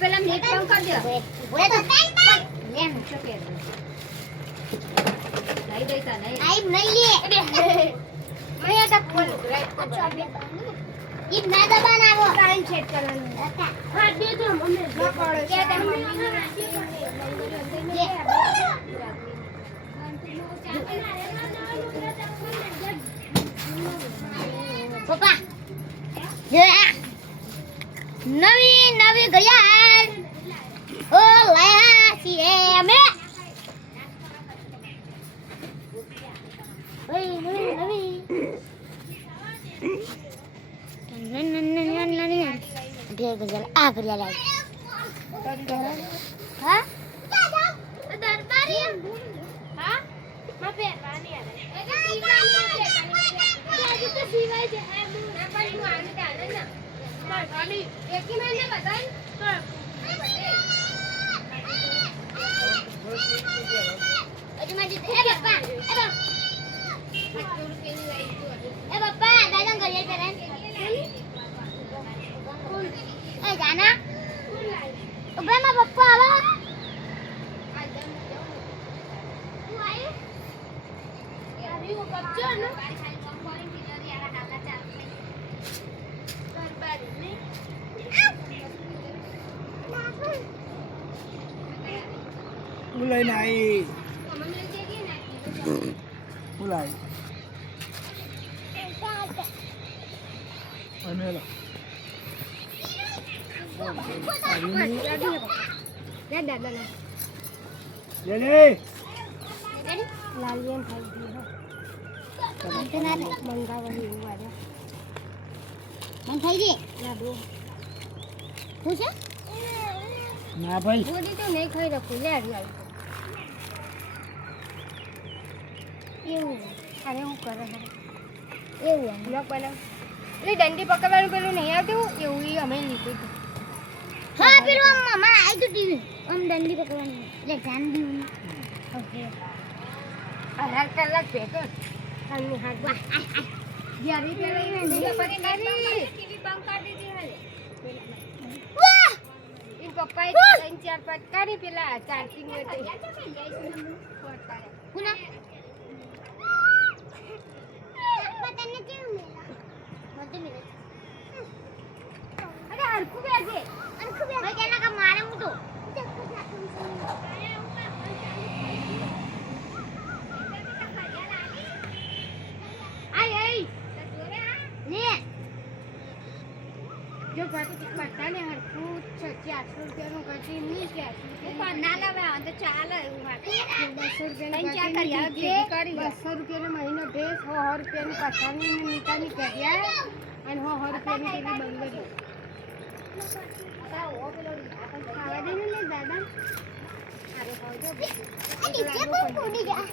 પેલા નેટ કામ કર દે ઓય તો લેન ચોકે લઈ દેતા નહીં આઈ નહીં લે મેં તો ફોન રાઈટ પર ચાબી ઈ ના દબાણ આવો ટાઈમ સેટ કરવાનું હા દે દો મમ્મી ના પડે કે તાર મમ્મી પપ્પા નવી નવી ગયા ઓ લાયા છીએ અમે ઓય નવી બે ગજલ આ કર્યા લાય હા દરબારી હા માં પહેરવાની આવે એ તો સીવાય છે હે હું ના પણ હું આને ડાલે ના ખાલી એકી મહિને બતાઈ અજી માજી એ પપ્પા એ પપ્પા દાદા ઘરે પહેરાન એ જાના ઉભા માં પપ્પા આવો તું આઈ યારી વો કચ્ચો ને mulai naik mulai mana lah jadi lalian થઈ ગઈ હો તને મંગાવવાની ઉવા દે મન થઈ ગઈ ના દો હું છે ના ભાઈ બોડી તો નહીં ખાઈ રાખું લે આવી એવું અરે હું કરે છે એવું બ્લોક બનાવ એટલે દંડી પકડવાનું પેલું નહીં આવતું એવું ઈ અમે લીધું હતું હા પેલું આમ મને આવી તું ટીવી આમ દંડી પકડવાની એટલે ધ્યાન દીધું ઓકે 18 કલાક ભેગો ખાલી હાથ વાહ યારી પેલા એને પરી કરી કેવી બંધ કરી દીધી હાલે વાહ ઈ પપ્પાએ 3-4 પટકારી પેલા ચાર્જિંગ હતી કુના પતને કેવું મેલા મત મિલે અરે હરખું બેસે ભાઈ કેના કા મારે હું તો जो पता नहीं हर कुछ 400 रुपया નું કરતી નહીં કે ઉપર ના લાવે આ તો ચાલે એવું વાત 200 રૂપિયા ની ચાર કરી 200 રૂપિયા નો મહિનો ડ્રેસ 100 રૂપિયા ની પઠાની ની નીતાની કર્યા અને 100 રૂપિયા ની પેલી બંગડી ઓ પેલો ખાવા દે ને દાદા અરે ખાવ દે આ ટીચર પણ ઉડી ગયા